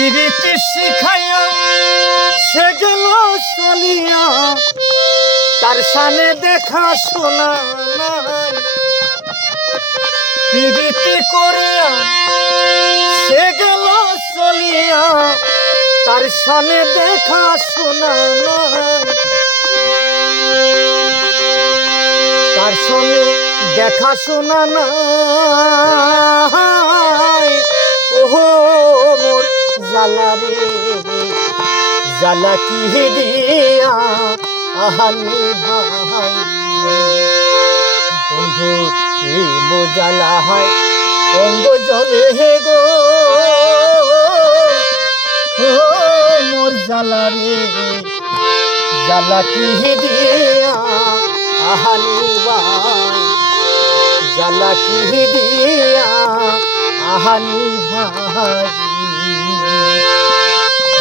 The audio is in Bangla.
পিরিতি শিখাইয়া সে গেল চলিয়া, তার সামনে দেখা শোনা নাই। পিরিতি করিয়া সে গেল চলিয়া, তার সামনে দেখা শোনা নাই। তার সঙ্গে দেখা শোনা নাই। ওহো মোর জ্বালা রে, জ্বালা কি দিয়া আহানি ভাই। বন্ধু মো জ্বালা হায় অঙ্গ জলে হে গো, মোর জ্বালা রে, জ্বালা কি দিয়া আহানি ভাই, জ্বালা কি দিয়া আহানি ভাই।